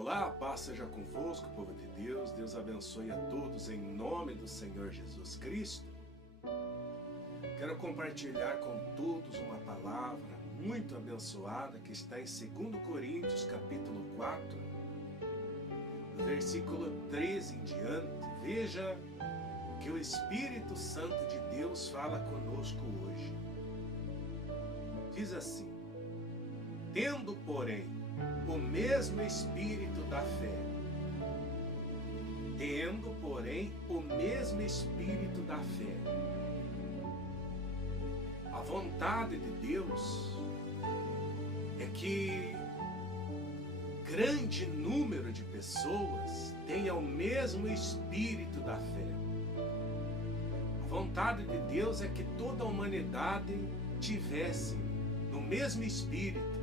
Olá, a paz seja convosco, povo de Deus. Deus abençoe a todos em nome do Senhor Jesus Cristo. Quero compartilhar com todos uma palavra muito abençoada que está em 2 Coríntios capítulo 4, versículo 13 em diante. Veja o que o Espírito Santo de Deus fala conosco hoje. Diz assim: tendo, porém, o mesmo Espírito da fé. Tendo, porém, o mesmo Espírito da fé. A vontade de Deus é que grande número de pessoas tenha o mesmo Espírito da fé. A vontade de Deus é que toda a humanidade tivesse no mesmo Espírito,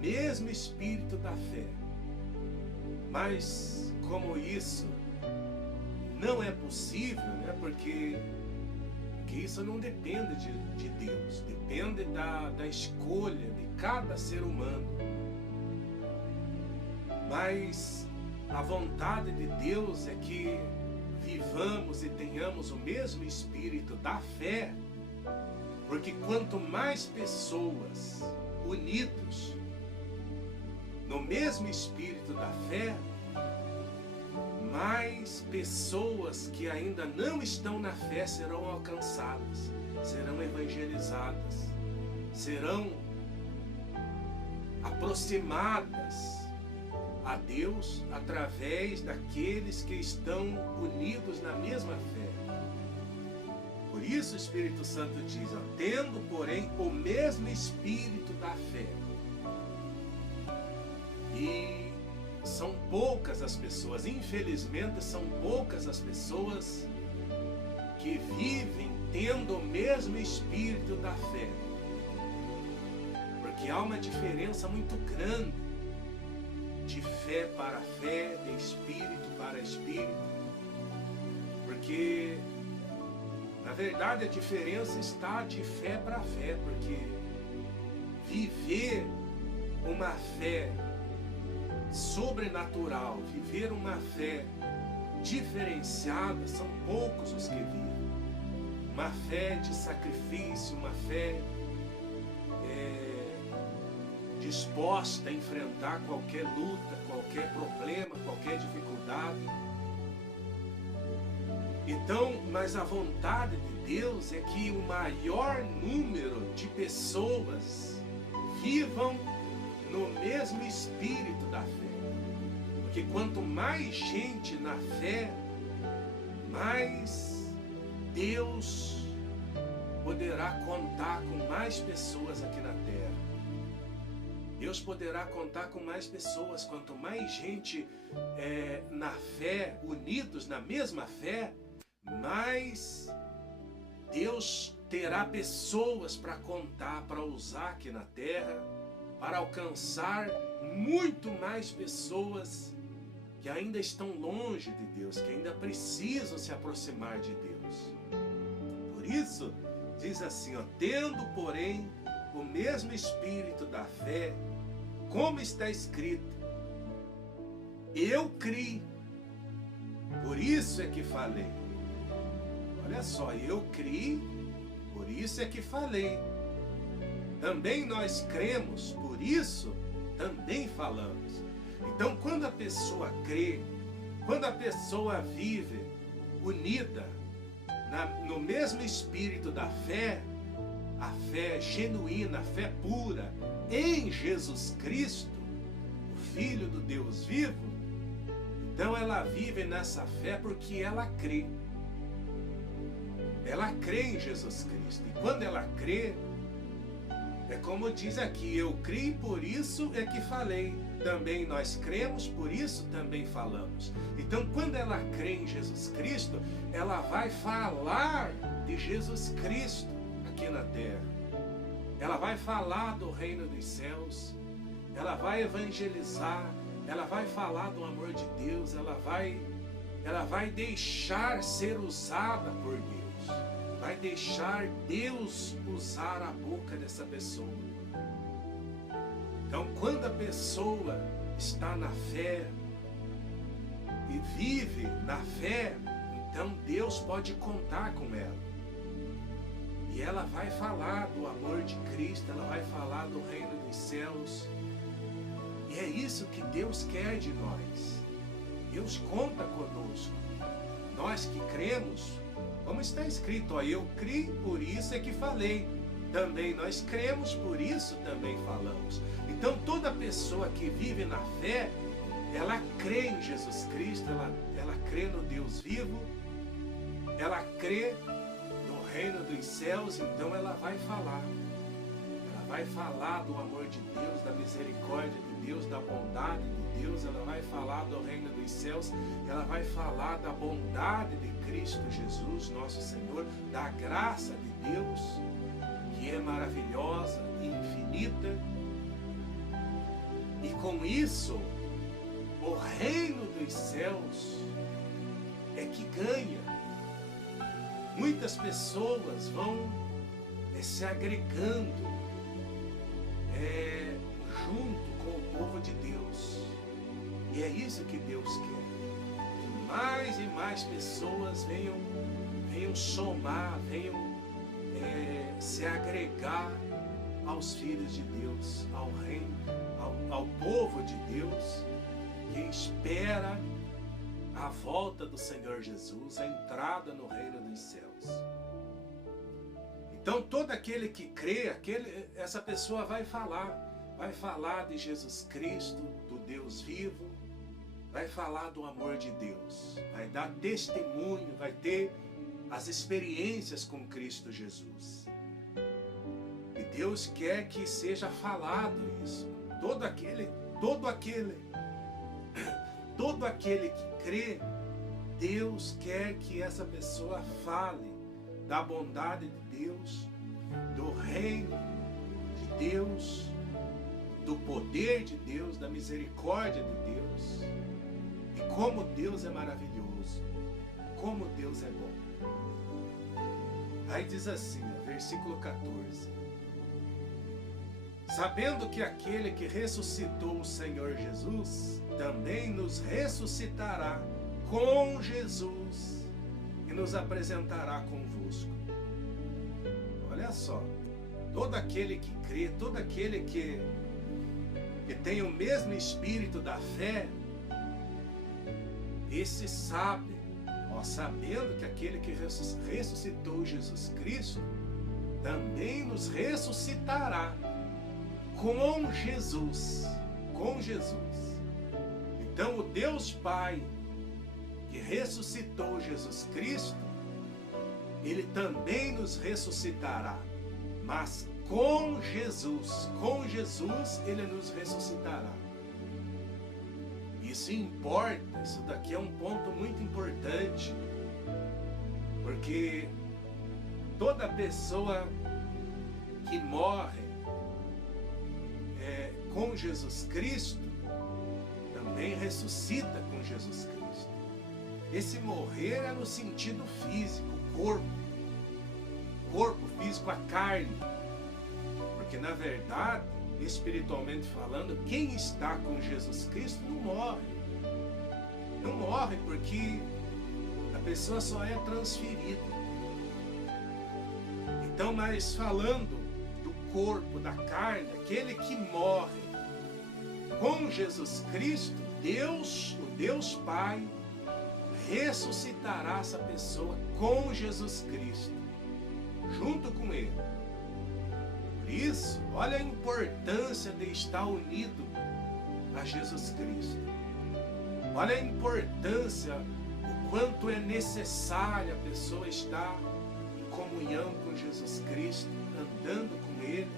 mesmo Espírito da fé. Mas como isso não é possível, né? Porque isso não depende de Deus, depende da escolha de cada ser humano. Mas a vontade de Deus é que vivamos e tenhamos o mesmo Espírito da fé, porque quanto mais pessoas unidos no mesmo Espírito da fé, mais pessoas que ainda não estão na fé serão alcançadas, serão evangelizadas, serão aproximadas a Deus através daqueles que estão unidos na mesma fé. Por isso o Espírito Santo diz: tendo, porém, o mesmo Espírito da fé. E são poucas as pessoas, infelizmente são poucas as pessoas que vivem tendo o mesmo Espírito da fé. Porque há uma diferença muito grande de fé para fé, de espírito para espírito. Porque, na verdade, a diferença está de fé para fé, porque viver uma fé sobrenatural, viver uma fé diferenciada, são poucos os que vivem. Uma fé de sacrifício, uma fé disposta a enfrentar qualquer luta, qualquer problema, qualquer dificuldade. Então, mas a vontade de Deus é que o maior número de pessoas vivam no mesmo Espírito da fé. Porque quanto mais gente na fé, mais Deus poderá contar com mais pessoas aqui na terra. Deus poderá contar com mais pessoas. Quanto mais gente na fé, unidos na mesma fé, mais Deus terá pessoas para contar, para usar aqui na terra, para alcançar muito mais pessoas que ainda estão longe de Deus, que ainda precisam se aproximar de Deus. Por isso, diz assim, tendo, porém, o mesmo Espírito da fé, como está escrito: eu criei, por isso é que falei. Olha só, eu criei, por isso é que falei. Também nós cremos, por isso também falamos. Então, quando a pessoa crê, quando a pessoa vive unida no mesmo Espírito da fé, a fé genuína, a fé pura em Jesus Cristo, o Filho do Deus vivo, então ela vive nessa fé porque ela crê. Ela crê em Jesus Cristo. E quando ela crê, é como diz aqui: eu criei, por isso é que falei. Também nós cremos, por isso também falamos. Então, quando ela crê em Jesus Cristo, ela vai falar de Jesus Cristo aqui na terra. Ela vai falar do reino dos céus. Ela vai evangelizar. Ela vai falar do amor de Deus. Ela vai deixar ser usada por Deus. Vai deixar Deus usar a boca dessa pessoa. Então, quando a pessoa está na fé e vive na fé, então Deus pode contar com ela. E ela vai falar do amor de Cristo, ela vai falar do reino dos céus. E é isso que Deus quer de nós. Deus conta conosco. Nós que cremos, como está escrito, ó, eu criei, por isso é que falei. Também nós cremos, por isso também falamos. Então toda pessoa que vive na fé, ela crê em Jesus Cristo, ela crê no Deus vivo, ela crê no reino dos céus, então ela vai falar. Ela vai falar do amor de Deus, da misericórdia de Deus, da bondade de Deus, ela vai falar do reino dos céus, ela vai falar da bondade de Cristo Jesus, nosso Senhor, da graça de Deus, que é maravilhosa e infinita. E com isso, o reino dos céus é que ganha. Muitas pessoas vão se agregando junto com o povo de Deus. E é isso que Deus quer. Que mais e mais pessoas venham somar, venham se agregar aos filhos de Deus, ao reino, ao povo de Deus, que espera a volta do Senhor Jesus, a entrada no reino dos céus. Então todo aquele que crê, essa pessoa vai falar de Jesus Cristo, do Deus vivo, vai falar do amor de Deus, vai dar testemunho, vai ter as experiências com Cristo Jesus. E Deus quer que seja falado isso. Todo aquele que crê, Deus quer que essa pessoa fale da bondade de Deus, do reino de Deus, do poder de Deus, da misericórdia de Deus, e como Deus é maravilhoso, como Deus é bom. Aí diz assim, versículo 14: sabendo que aquele que ressuscitou o Senhor Jesus também nos ressuscitará com Jesus e nos apresentará convosco. Olha só, todo aquele que crê, todo aquele que tem o mesmo espírito da fé, esse sabe, sabendo que aquele que ressuscitou Jesus Cristo também nos ressuscitará com Jesus. Com Jesus. Então o Deus Pai que ressuscitou Jesus Cristo, Ele também nos ressuscitará. Mas com Jesus Ele nos ressuscitará. Isso importa, isso daqui é um ponto muito importante, porque toda pessoa que morre com Jesus Cristo também ressuscita com Jesus Cristo. Esse morrer é no sentido físico, corpo físico, a carne, porque na verdade, espiritualmente falando, quem está com Jesus Cristo não morre. Não morre porque a pessoa só é transferida. Então, mas falando do corpo, da carne, aquele que morre com Jesus Cristo, o Deus Pai, ressuscitará essa pessoa com Jesus Cristo, junto com Ele. Por isso, olha a importância de estar unido a Jesus Cristo. Olha a importância, o quanto é necessário a pessoa estar em comunhão com Jesus Cristo, andando com Ele,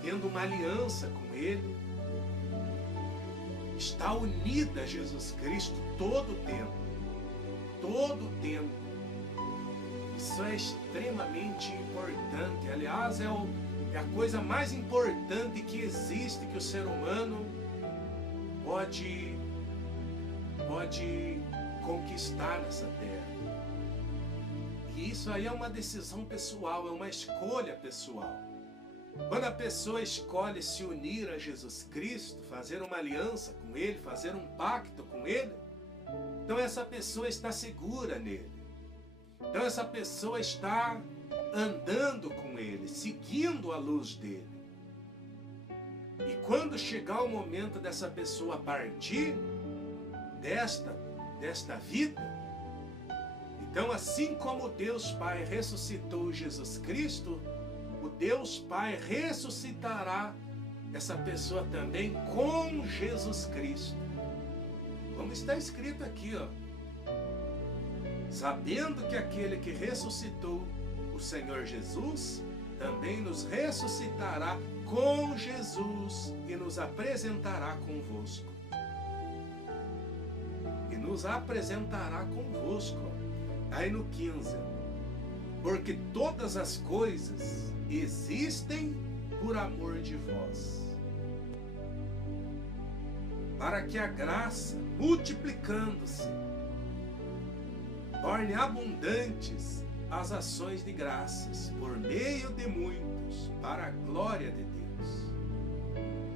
tendo uma aliança com Ele, estar unida a Jesus Cristo todo o tempo. Todo o tempo. Isso é extremamente importante. Aliás, é a coisa mais importante que existe, que o ser humano pode conquistar nessa terra. E isso aí é uma decisão pessoal, é uma escolha pessoal. Quando a pessoa escolhe se unir a Jesus Cristo, fazer uma aliança com Ele, fazer um pacto com Ele, então essa pessoa está segura nele. Então essa pessoa está andando com Ele, seguindo a luz dele. E quando chegar o momento dessa pessoa partir desta vida, então assim como Deus Pai ressuscitou Jesus Cristo, o Deus Pai ressuscitará essa pessoa também com Jesus Cristo. Como está escrito aqui, ó. Sabendo que aquele que ressuscitou o Senhor Jesus também nos ressuscitará com Jesus e nos apresentará convosco. E nos apresentará convosco. Aí no 15. Porque todas as coisas existem por amor de vós, para que a graça, multiplicando-se, torne abundantes as ações de graças, por meio de muitos, para a glória de Deus.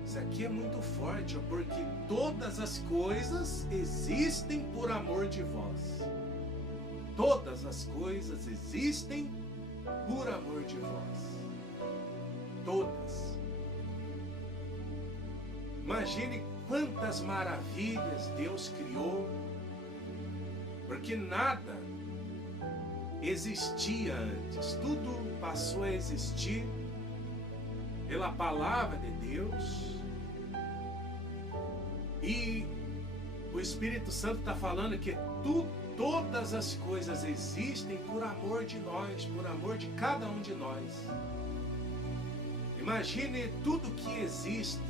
Isso aqui é muito forte, porque todas as coisas existem por amor de vós. Todas as coisas existem por amor de vós. Todas. Imagine quantas maravilhas Deus criou, porque nada existia antes. Tudo passou a existir pela palavra de Deus. E o Espírito Santo está falando que todas as coisas existem por amor de nós, por amor de cada um de nós. Imagine tudo que existe,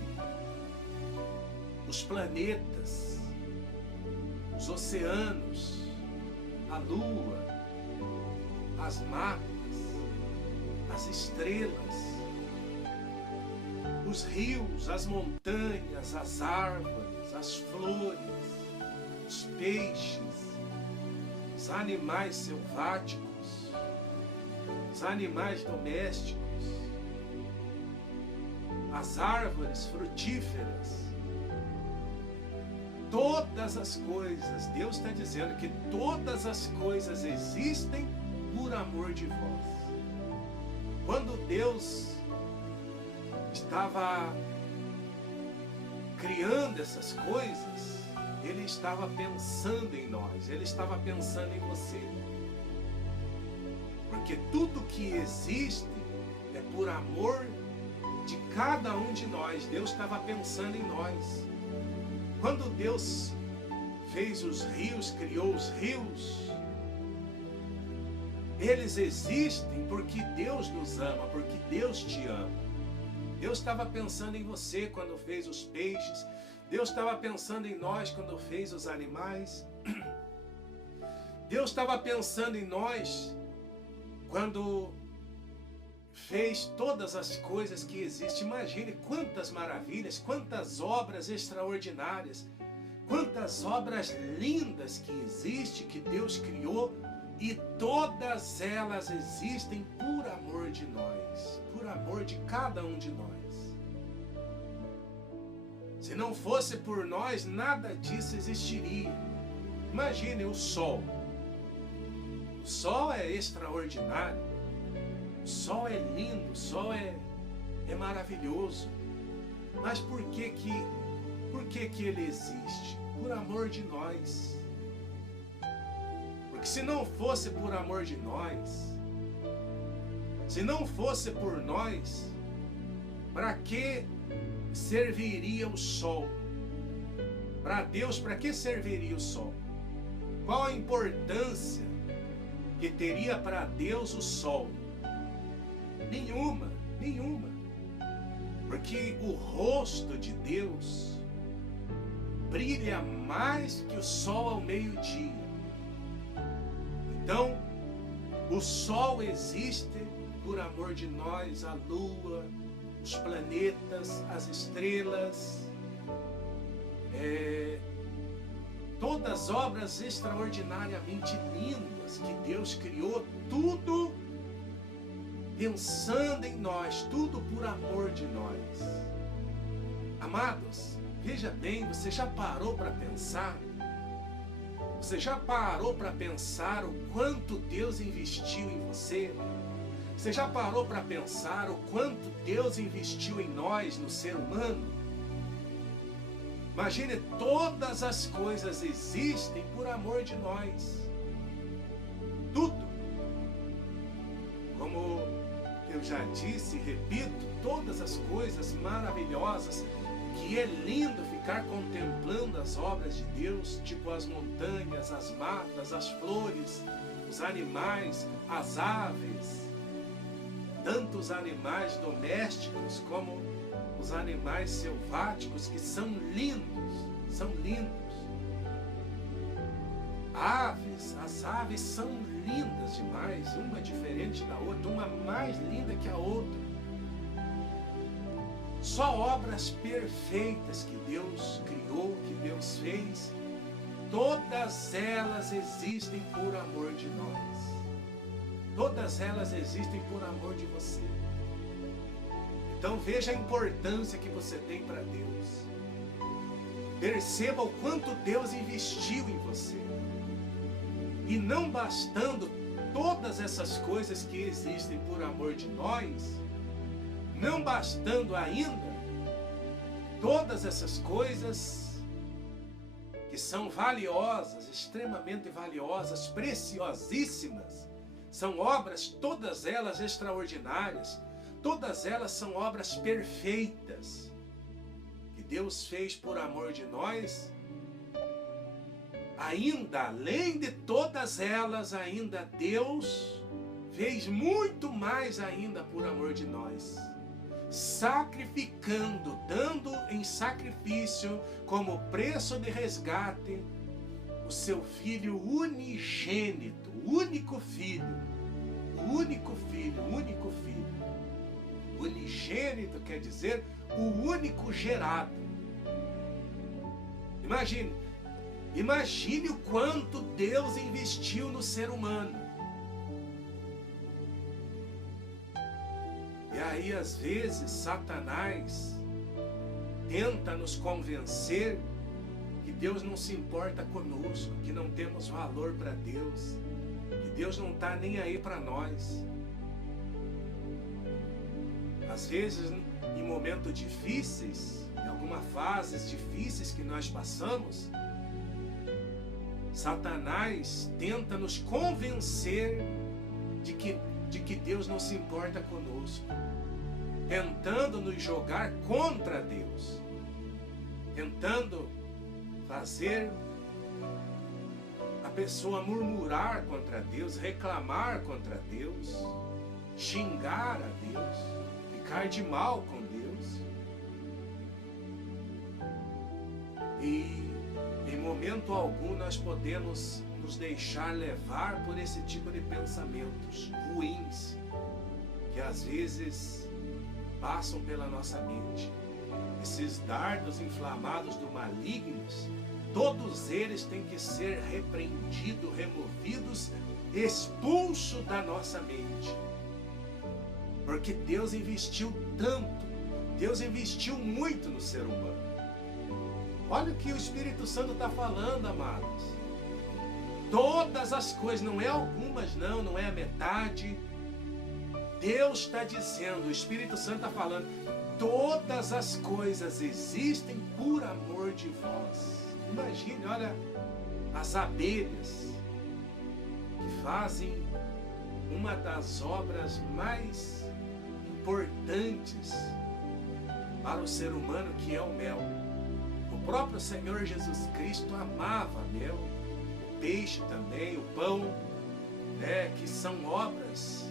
os planetas, os oceanos, a lua, as matas, as estrelas, os rios, as montanhas, as árvores, as flores, os peixes, os animais selváticos, os animais domésticos, as árvores frutíferas, todas as coisas, Deus está dizendo que todas as coisas existem por amor de vós. Quando Deus estava criando essas coisas, Ele estava pensando em nós, Ele estava pensando em você. Porque tudo que existe é por amor de cada um de nós. Deus estava pensando em nós. Quando Deus fez os rios, criou os rios, eles existem porque Deus nos ama, porque Deus te ama. Deus estava pensando em você quando fez os peixes. Deus estava pensando em nós quando fez os animais. Deus estava pensando em nós quando fez todas as coisas que existem. Imagine quantas maravilhas, quantas obras extraordinárias, quantas obras lindas que existem, que Deus criou, e todas elas existem por amor de nós, por amor de cada um de nós. Se não fosse por nós, nada disso existiria. Imagine o sol. O sol é extraordinário. O sol é lindo, o sol é maravilhoso. Mas por que ele existe? Por amor de nós. Porque se não fosse por amor de nós, se não fosse por nós, para que serviria o sol? Para Deus, para que serviria o sol? Qual a importância que teria para Deus o sol? Nenhuma, nenhuma. Porque o rosto de Deus brilha mais que o sol ao meio-dia. Então, o sol existe por amor de nós, a lua, os planetas, as estrelas, todas as obras extraordinariamente lindas que Deus criou, tudo pensando em nós, tudo por amor de nós. Amados, veja bem, você já parou para pensar? Você já parou para pensar o quanto Deus investiu em você? Você já parou para pensar o quanto Deus investiu em nós, no ser humano? Imagine, todas as coisas existem por amor de nós. Tudo. Como eu já disse e repito, todas as coisas maravilhosas, que é lindo ficar contemplando as obras de Deus, tipo as montanhas, as matas, as flores, os animais, as aves, tanto os animais domésticos como os animais selváticos, que são lindos, são lindos. Aves, as aves são lindas demais, uma diferente da outra, uma mais linda que a outra. Só obras perfeitas que Deus criou, que Deus fez, todas elas existem por amor de nós. Todas elas existem por amor de você. Então veja a importância que você tem para Deus. Perceba o quanto Deus investiu em você. E não bastando todas essas coisas que existem por amor de nós, não bastando ainda todas essas coisas que são valiosas, extremamente valiosas, preciosíssimas, são obras, todas elas extraordinárias, todas elas são obras perfeitas que Deus fez por amor de nós. Ainda, além de todas elas, ainda Deus fez muito mais ainda por amor de nós, sacrificando, dando em sacrifício como preço de resgate o seu Filho unigênito, o único Filho, o único Filho, o único Filho. Unigênito quer dizer o único gerado. Imagine o quanto Deus investiu no ser humano. E aí, às vezes, Satanás tenta nos convencer que Deus não se importa conosco, que não temos valor para Deus, que Deus não está nem aí para nós. Às vezes, em momentos difíceis, em algumas fases difíceis que nós passamos, Satanás tenta nos convencer de que Deus não se importa conosco, tentando nos jogar contra Deus, tentando fazer a pessoa murmurar contra Deus, reclamar contra Deus, xingar a Deus, ficar de mal com Deus. E em momento algum nós podemos nos deixar levar por esse tipo de pensamentos ruins que às vezes passam pela nossa mente. Esses dardos inflamados do malignos, todos eles têm que ser repreendidos, removidos, expulsos da nossa mente. Porque Deus investiu tanto, Deus investiu muito no ser humano. Olha o que o Espírito Santo está falando, amados. Todas as coisas, não é algumas não, não é a metade. Deus está dizendo, o Espírito Santo está falando, todas as coisas existem por amor de vós. Imagine, olha, as abelhas que fazem uma das obras mais importantes para o ser humano, que é o mel. O próprio Senhor Jesus Cristo amava mel, o peixe também, o pão, né, que são obras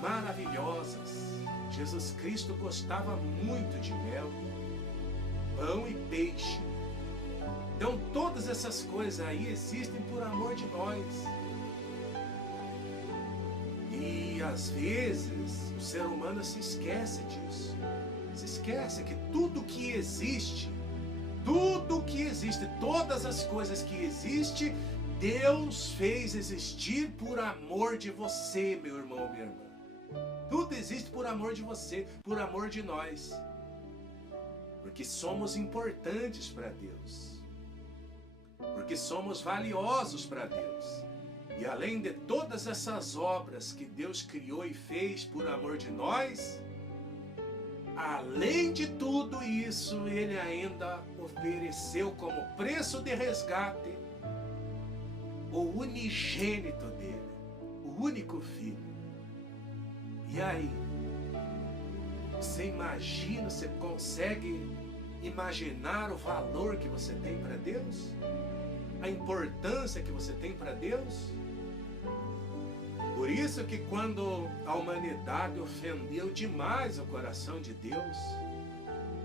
maravilhosas. Jesus Cristo gostava muito de mel, pão e peixe. Então todas essas coisas aí existem por amor de nós. E às vezes o ser humano se esquece disso. Se esquece que tudo que existe, todas as coisas que existem, Deus fez existir por amor de você, meu irmão, minha irmã. Tudo existe por amor de você, por amor de nós. Porque somos importantes para Deus. Porque somos valiosos para Deus. E além de todas essas obras que Deus criou e fez por amor de nós, além de tudo isso, Ele ainda ofereceu como preço de resgate o unigênito dele, o único filho. E aí, você imagina, você consegue imaginar o valor que você tem para Deus? A importância que você tem para Deus? Por isso que quando a humanidade ofendeu demais o coração de Deus,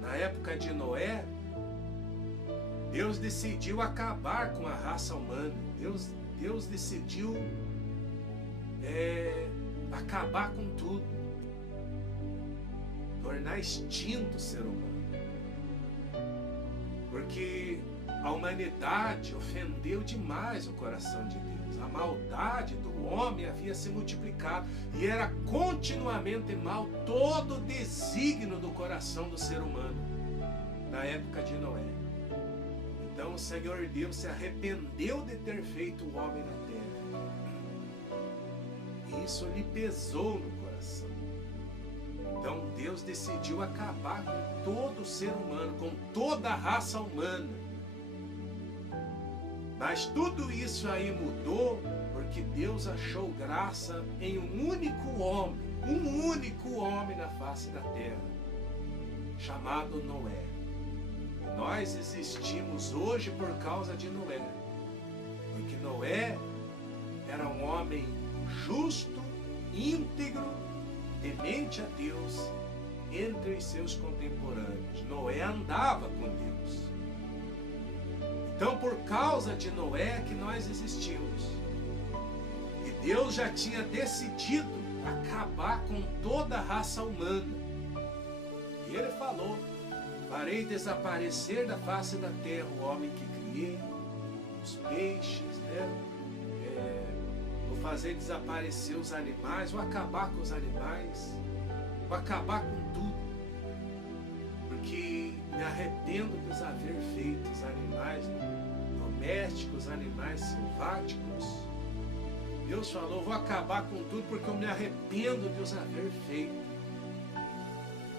na época de Noé, Deus decidiu acabar com a raça humana. Deus decidiu acabar com tudo, tornar extinto o ser humano. Porque a humanidade ofendeu demais o coração de Deus. A maldade do homem havia se multiplicado e era continuamente mal todo o desígnio do coração do ser humano na época de Noé. Então o Senhor Deus se arrependeu de ter feito o homem na terra. E isso lhe pesou no coração. Então Deus decidiu acabar com todo o ser humano, com toda a raça humana. Mas tudo isso aí mudou porque Deus achou graça em um único homem na face da terra, chamado Noé. E nós existimos hoje por causa de Noé, porque Noé era um homem justo, íntegro, temente a Deus entre os seus contemporâneos. Noé andava com Deus. Então, por causa de Noé que nós existimos. E Deus já tinha decidido acabar com toda a raça humana. E Ele falou: farei desaparecer da face da terra o homem que criei, os peixes, vou fazer desaparecer os animais, vou acabar com os animais, vou acabar com tudo. Porque me arrependo de os haver feito, os animais domésticos, animais selváticos. Deus falou: vou acabar com tudo porque eu me arrependo de os haver feito.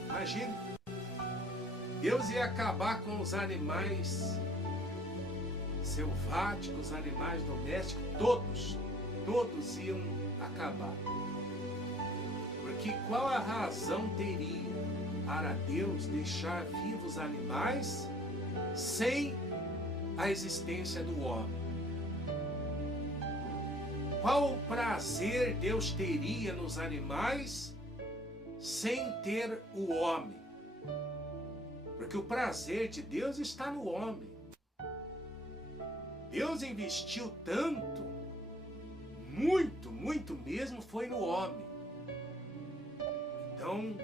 Imagine, Deus ia acabar com os animais selváticos, os animais domésticos, todos iam acabar. Porque qual a razão teria para Deus deixar vivos os animais sem a existência do homem? Qual o prazer Deus teria nos animais sem ter o homem? Porque o prazer de Deus está no homem. Deus investiu tanto, muito mesmo, foi no homem. Então,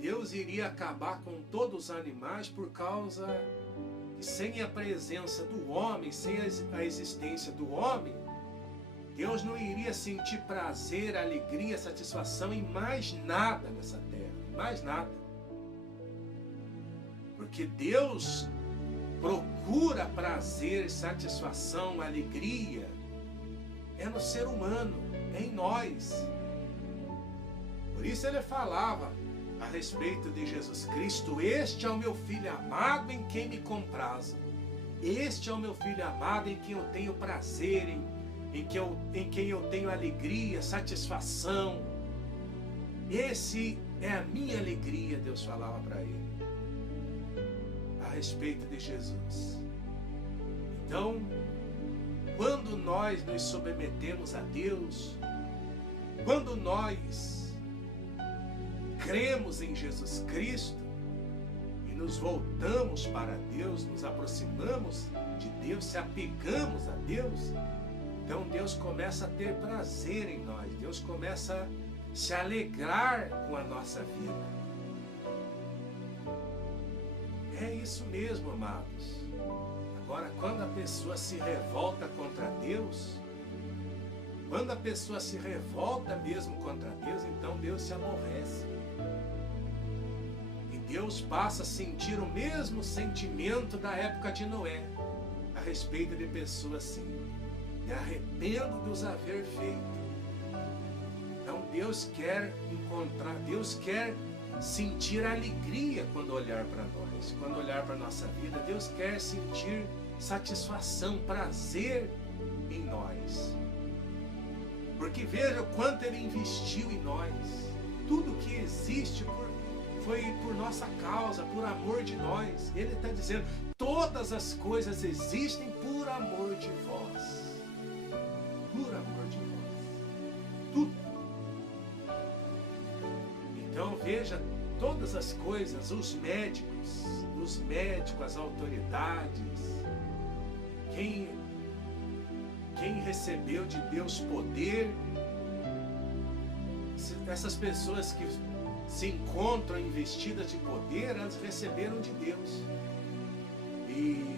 Deus iria acabar com todos os animais por causa que sem a presença do homem, sem a existência do homem, Deus não iria sentir prazer, alegria, satisfação em mais nada nessa terra, mais nada. Porque Deus procura prazer, satisfação, alegria, é no ser humano, é em nós. Por isso Ele falava a respeito de Jesus Cristo: este é o meu Filho amado em quem me comprazo. Este é o meu Filho amado em quem eu tenho prazer, em quem eu tenho alegria, satisfação. Esse é a minha alegria, Deus falava para Ele a respeito de Jesus. Então, quando nós nos submetemos a Deus, quando nós cremos em Jesus Cristo e nos voltamos para Deus, nos aproximamos de Deus, se apegamos a Deus, então Deus começa a ter prazer em nós, Deus começa a se alegrar com a nossa vida. É isso mesmo, amados. Agora, quando a pessoa se revolta contra Deus, Quando a pessoa se revolta mesmo contra Deus, então Deus se aborrece. E Deus passa a sentir o mesmo sentimento da época de Noé, a respeito de pessoas assim. Me arrependo de os haver feito. Então Deus quer encontrar, Deus quer sentir alegria quando olhar para nós, quando olhar para a nossa vida. Deus quer sentir satisfação, prazer em nós. Porque veja o quanto Ele investiu em nós. Tudo que existe foi por nossa causa, por amor de nós. Ele está dizendo, todas as coisas existem por amor de vós. Por amor de vós. Tudo. Então veja, todas as coisas, os médicos, as autoridades, quem recebeu de Deus poder, essas pessoas que se encontram investidas de poder, elas receberam de Deus. E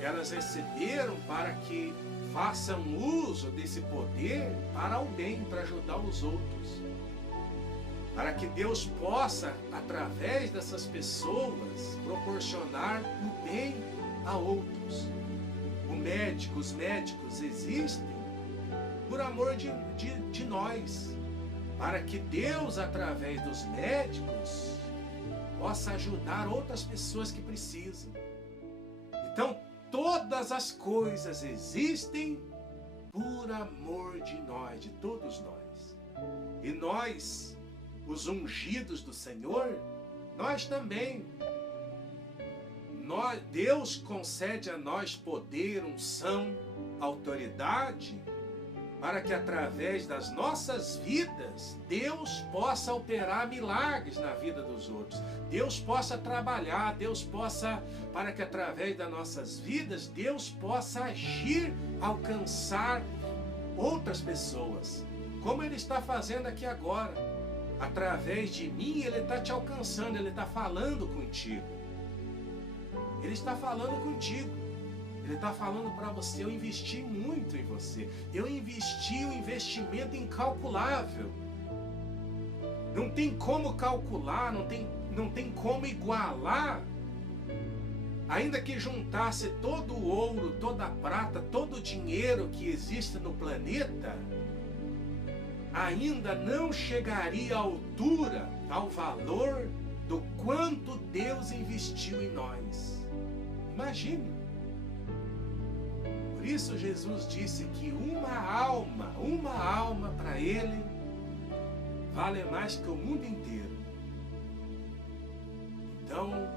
elas receberam para que façam uso desse poder para o bem, para ajudar os outros. Para que Deus possa, através dessas pessoas, proporcionar o bem a outros. Os médicos existem por amor de nós, para que Deus, através dos médicos, possa ajudar outras pessoas que precisam. Então, todas as coisas existem por amor de nós, de todos nós. E nós, os ungidos do Senhor, nós também. Deus concede a nós poder, unção, autoridade, para que através das nossas vidas, Deus possa operar milagres na vida dos outros. Deus possa trabalhar, para que através das nossas vidas, Deus possa agir, alcançar outras pessoas. Como Ele está fazendo aqui agora. Através de mim, Ele está te alcançando, Ele está falando contigo. Ele está falando contigo. Ele está falando para você, eu investi muito em você. Eu investi um investimento incalculável. Não tem como calcular, não tem como igualar. Ainda que juntasse todo o ouro, toda a prata, todo o dinheiro que existe no planeta, ainda não chegaria à altura, ao valor do quanto Deus investiu em nós. Imagine. Por isso Jesus disse que uma alma para Ele vale mais que o mundo inteiro. Então,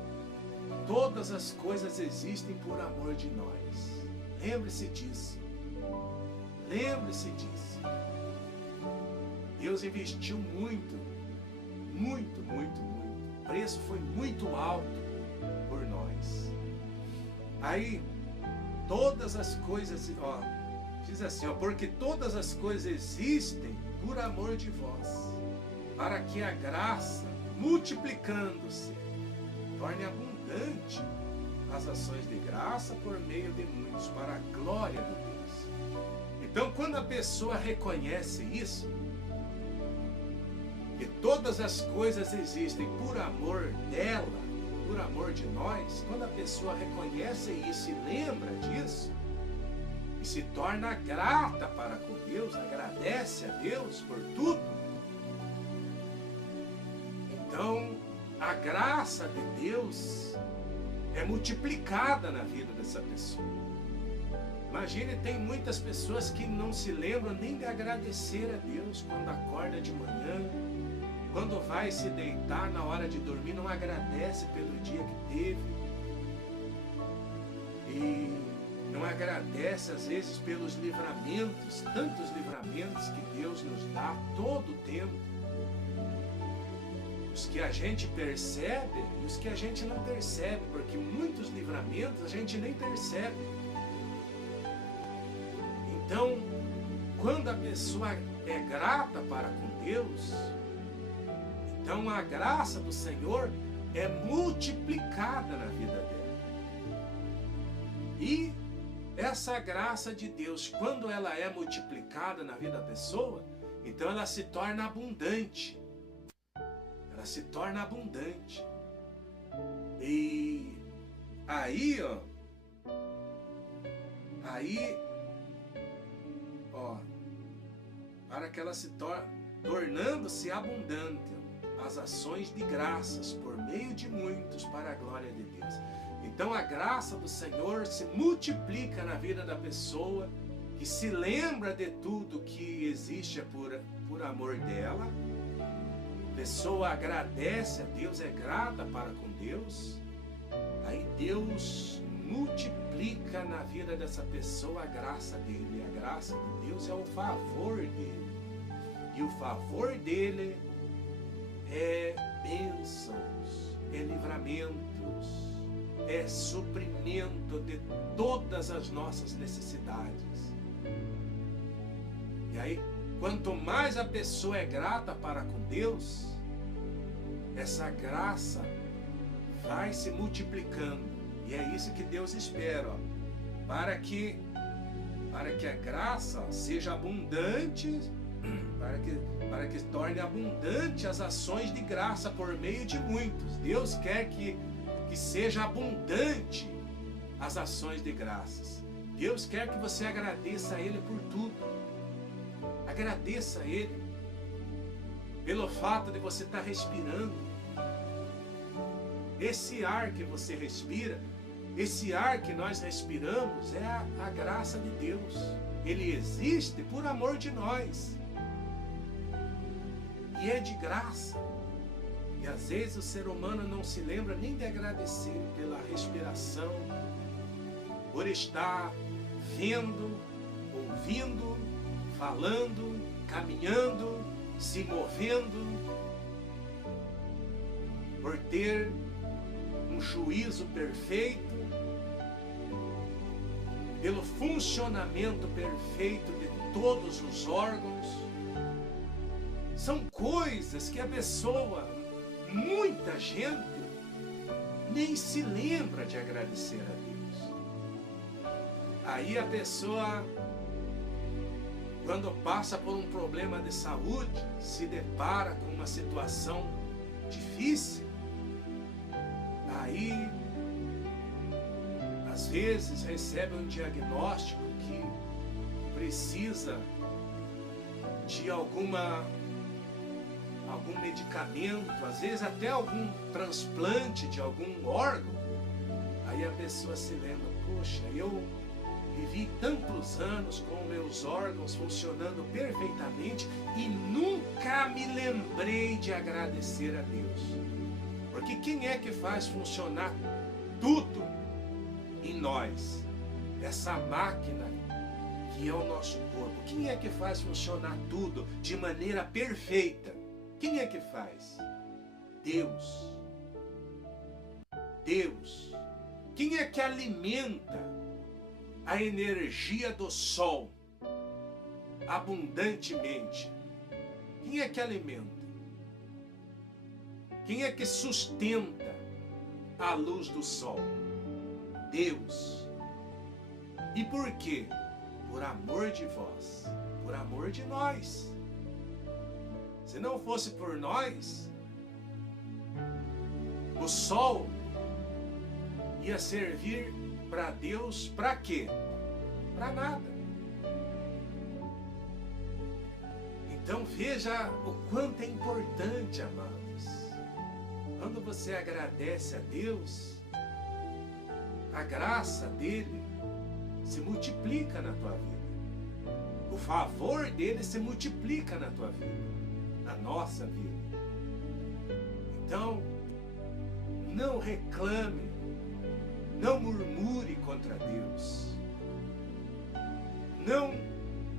todas as coisas existem por amor de nós. Lembre-se disso. Lembre-se disso. Deus investiu muito, muito, muito, muito. O preço foi muito alto por nós. Aí, todas as coisas, diz assim, porque todas as coisas existem por amor de vós, para que a graça, multiplicando-se, torne abundante as ações de graça por meio de muitos, para a glória de Deus. Então, quando a pessoa reconhece isso, que todas as coisas existem por amor dela, por amor de nós, quando a pessoa reconhece isso e lembra disso, e se torna grata para com Deus, agradece a Deus por tudo, então a graça de Deus é multiplicada na vida dessa pessoa. Imagine, tem muitas pessoas que não se lembram nem de agradecer a Deus quando acorda de manhã, quando vai se deitar na hora de dormir, não agradece pelo dia que teve. E não agradece às vezes pelos livramentos, tantos livramentos que Deus nos dá todo o tempo. Os que a gente percebe e os que a gente não percebe, porque muitos livramentos a gente nem percebe. Então, quando a pessoa é grata para com Deus, então a graça do Senhor é multiplicada na vida dela. E essa graça de Deus, quando ela é multiplicada na vida da pessoa, então ela se torna abundante. Ela se torna abundante. E aí, para que ela se tornando-se abundante, as ações de graças por meio de muitos para a glória de Deus. Então a graça do Senhor se multiplica na vida da pessoa, que se lembra de tudo que existe por amor dela. A pessoa agradece a Deus, é grata para com Deus. Aí Deus multiplica na vida dessa pessoa a graça dele. A graça de Deus é o favor dele. E o favor dele é bênçãos, é livramentos, é suprimento de todas as nossas necessidades. E aí, quanto mais a pessoa é grata para com Deus, essa graça vai se multiplicando. E é isso que Deus espera, para que a graça seja abundante, para que torne abundante as ações de graça por meio de muitos. Deus quer que seja abundante as ações de graças. Deus quer que você agradeça a Ele por tudo. Agradeça a Ele pelo fato de você estar respirando. Esse ar que você respira, esse ar que nós respiramos é a graça de Deus. Ele existe por amor de nós. E é de graça. E às vezes o ser humano não se lembra nem de agradecer pela respiração, por estar vendo, ouvindo, falando, caminhando, se movendo, por ter um juízo perfeito, pelo funcionamento perfeito de todos os órgãos. São coisas que a pessoa, muita gente, nem se lembra de agradecer a Deus. Aí a pessoa, quando passa por um problema de saúde, se depara com uma situação difícil, aí às vezes recebe um diagnóstico que precisa de algum medicamento, às vezes até algum transplante de algum órgão. Aí a pessoa se lembra: poxa, eu vivi tantos anos com meus órgãos funcionando perfeitamente e nunca me lembrei de agradecer a Deus. Porque quem é que faz funcionar tudo em nós? Essa máquina que é o nosso corpo. Quem é que faz funcionar tudo de maneira perfeita? Quem é que faz? Deus. Deus. Quem é que alimenta a energia do sol abundantemente? Quem é que alimenta? Quem é que sustenta a luz do sol? Deus. E por quê? Por amor de vós, por amor de nós. Se não fosse por nós, o sol ia servir para Deus para quê? Para nada. Então veja o quanto é importante, amados. Quando você agradece a Deus, a graça dele se multiplica na tua vida. O favor dele se multiplica na tua vida, na nossa vida. Então, não reclame, não murmure contra Deus. Não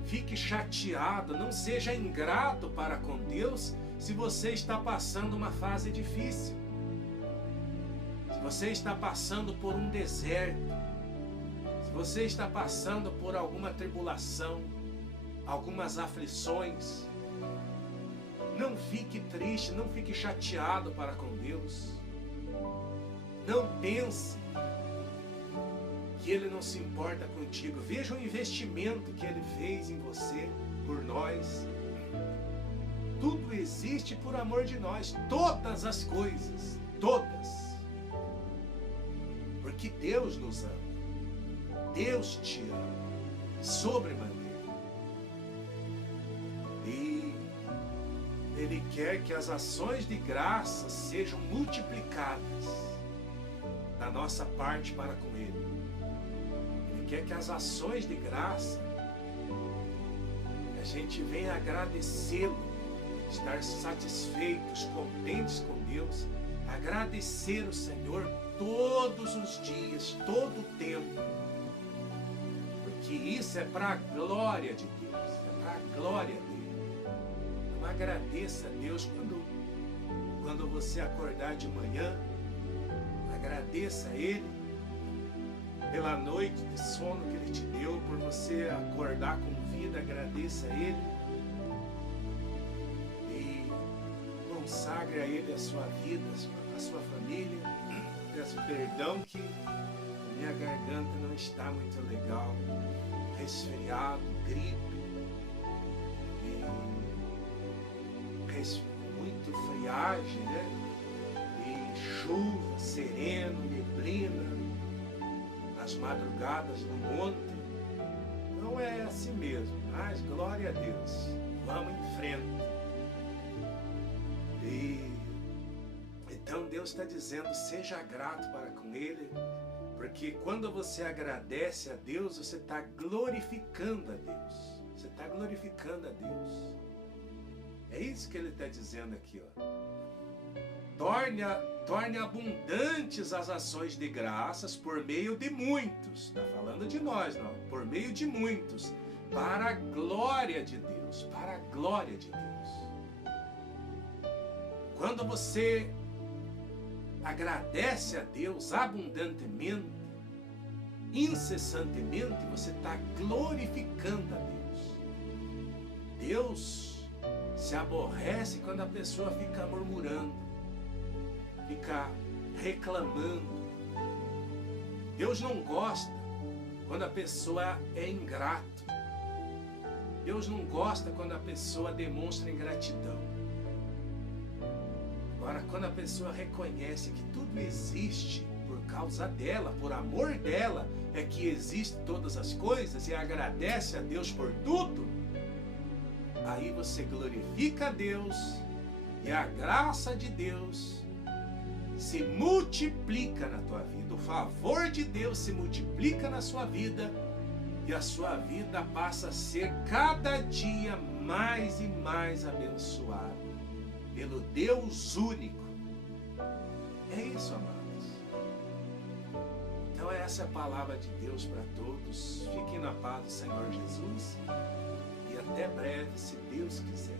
fique chateado, não seja ingrato para com Deus se você está passando uma fase difícil. Se você está passando por um deserto, se você está passando por alguma tribulação, algumas aflições, não fique triste, não fique chateado para com Deus. Não pense que Ele não se importa contigo. Veja o investimento que Ele fez em você, por nós. Tudo existe por amor de nós. Todas as coisas. Todas. Porque Deus nos ama. Deus te ama. Sobremaneira. E Ele quer que as ações de graça sejam multiplicadas da nossa parte para com Ele. Ele quer que as ações de graça, a gente venha agradecê-lo, estar satisfeitos, contentes com Deus, agradecer o Senhor todos os dias, todo o tempo, porque isso é para a glória de Deus, é para a glória dele. Então agradeça a Deus quando você acordar de manhã, agradeça a Ele pela noite de sono que Ele te deu, por você acordar com vida, agradeça a Ele e consagre a Ele a sua vida, a sua família. Peço perdão que minha garganta não está muito legal, resfriado, gripe, muito friagem, né? E chuva, sereno, neblina, nas madrugadas do monte. Não é assim mesmo, mas glória a Deus, vamos em frente. Então Deus está dizendo, seja grato para com Ele, porque quando você agradece a Deus, você está glorificando a Deus. Você está glorificando a Deus. É isso que Ele está dizendo aqui, ó. Torne abundantes as ações de graças por meio de muitos. Está falando de nós, não. Por meio de muitos. Para a glória de Deus. Para a glória de Deus. Quando você agradece a Deus abundantemente, incessantemente, você está glorificando a Deus. Deus se aborrece quando a pessoa fica murmurando, fica reclamando. Deus não gosta quando a pessoa é ingrato. Deus não gosta quando a pessoa demonstra ingratidão. Agora, quando a pessoa reconhece que tudo existe por causa dela, por amor dela, é que existem todas as coisas, e agradece a Deus por tudo, aí você glorifica a Deus, e a graça de Deus se multiplica na tua vida. O favor de Deus se multiplica na sua vida, e a sua vida passa a ser cada dia mais e mais abençoada pelo Deus único. É isso, amados. Então essa é a palavra de Deus para todos. Fiquem na paz do Senhor Jesus e até breve, se Deus quiser.